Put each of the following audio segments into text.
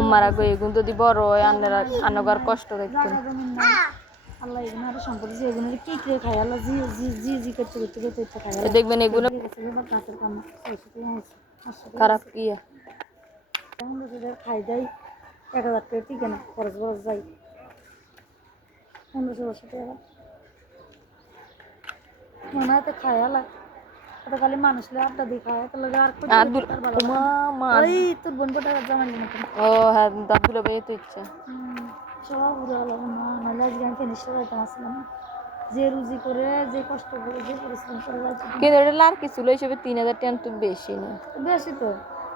উম্মারা গো এগুন যদি বড় হয় আন্নগার কষ্ট দেখতেন আল্লাহ এগুলো আরো সম্পদ যে এগুলো কি করে খায় আল্লাহ জি জি জি জি করতে করতে করতে খায় দেখবেন এগুলো খারাপ কি খাই যাই 1000 টাকা ঠিক না খরচ বরচ যাই 1500 টাকা মনে হয় তো খায় আল্লাহ তো খালি মানুষ আড্ডা দিয়ে খায় তো লাগে আর ওই তোর বোন বোটা জামাই মতন ও হ্যাঁ দাদুলা ভাই তো ইচ্ছা সবার বুড়ো হলো না নাহলে আজকে আমি ফিনিশ করতে আসলাম যে রুজি করে যে কষ্ট করে যে পরিশ্রম করে কিন্তু এটা লার কিছু হিসেবে 3000 টাকা তো বেশি না বেশি তো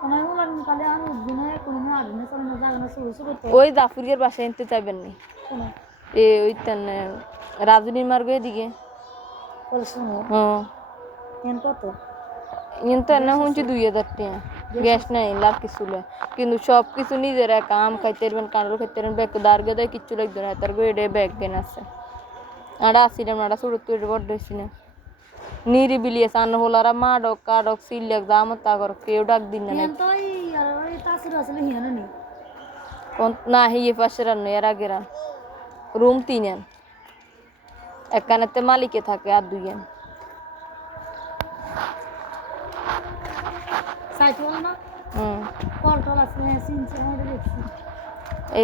আমার উলান কালে আর উদ্দিনে কোনো আদিনে চলে না জায়গা না শুরু শুরু ওই জাফরিয়ার বাসায় এনতে চাইবেন নি ওই তেন রাজনীর মার্গ এদিকে কত কিন্তু না শুনছি 2000 টাকা গ্যাস নাই লার কিছু কিন্তু সব কিছু নিজের একা আম খাইতে পারবেন কাঁঠাল খাইতে পারবেন ব্যাগ দাঁড় দেয় কিচ্ছু লাগবে না তার এটা ব্যাগ কেন আছে আড়া আসিলাম আড়া ছোট তৈরি বড্ড হয়েছি না নিরিবিলি আছে আন্ন হলারা মা ডক কা ডক সিলিয়াক দাম তাগর কেউ ডাক দিন না না হিয়ে পাশে রান্না এর আগে রুম 3 একখানেতে মালিকে থাকে আর 2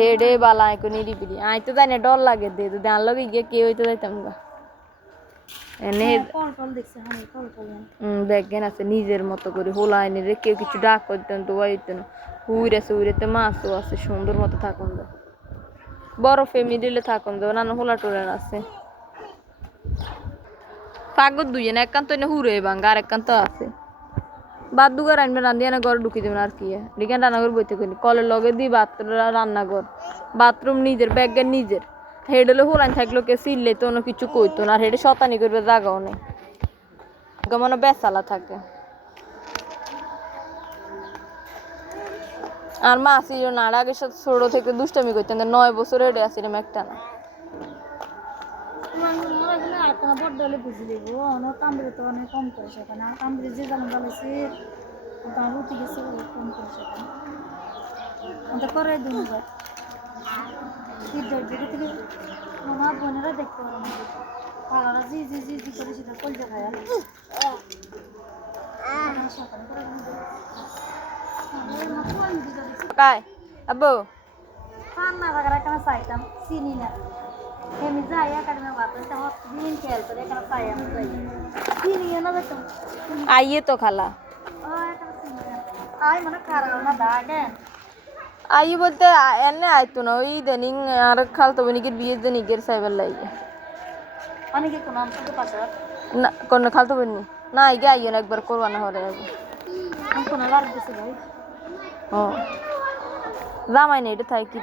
এডে বালা আইকো নিরিবিলি আই তো জানি ডর লাগে দে তো দান লগে গিয়ে কে হইতে যাইতাম গা এনে দেখেন আছে নিজের মতো করে হোলা এনে রে কেউ কিছু ডাক করতেন তো হইতো না হুইরেতে মাছও আছে সুন্দর মতো থাকুন দা বড় ফ্যামিলিলে থাকুন দা নানা হোলা টোলার আছে পাগত 2 একান্ত এনে হুরে ভাঙ্গা আর একান্ত আছে বাদ দুগার আনবে রান্দি এনে ঘরে ঢুকি দেবেন আর কি ডিগান রান্নাঘর বইতে করি কলের লগে দি রান্নাঘর বাথরুম নিজের ব্যাগের নিজের হেডলে হোলান থাকলো কে সিললে তো কোনো কিছু কইতো না আর হেডে শতানি করবে জায়গাও নেই মানে বেসালা থাকে আর মা ছিল না আর আগে সাথে ছোট থেকে দুষ্টামি করতেন 9 বছর হেডে আসছিলাম একটা না বড্ডলে বুঝলি কামড়ে তো অনেক কম করে সেখানে আর কামড়ে যে যেমন বলেছি রুটি গেছে কম করে সেখানে করে দুবার থেকে আমার বোনেরা দেখতে পারো না তারা জি জি জি জি করে সেটা কলজা খায় কাই আব্বু রান্না বাগার এখানে চাইতাম চিনি না আমি যাই একাডেমি বাতাসে দিন খেয়াল করে এখানে চাই আমি যাই চিনি না দেখতাম আইয়ে তো খালা আই মানে খারাপ না দাগে আইয়ে বলতে এনে আইতো না ওই দেনিং আর খালতো বনিকের বিয়ে দেনিকের সাইবার লাগে অনেকে কোন আমতে পাশে না কোন খালতো বনি না আইগে আইয়ে না একবার করবানা হরে আগে কোন লাগ দিছে ভাই ও জামাই নেই এটা থাই কি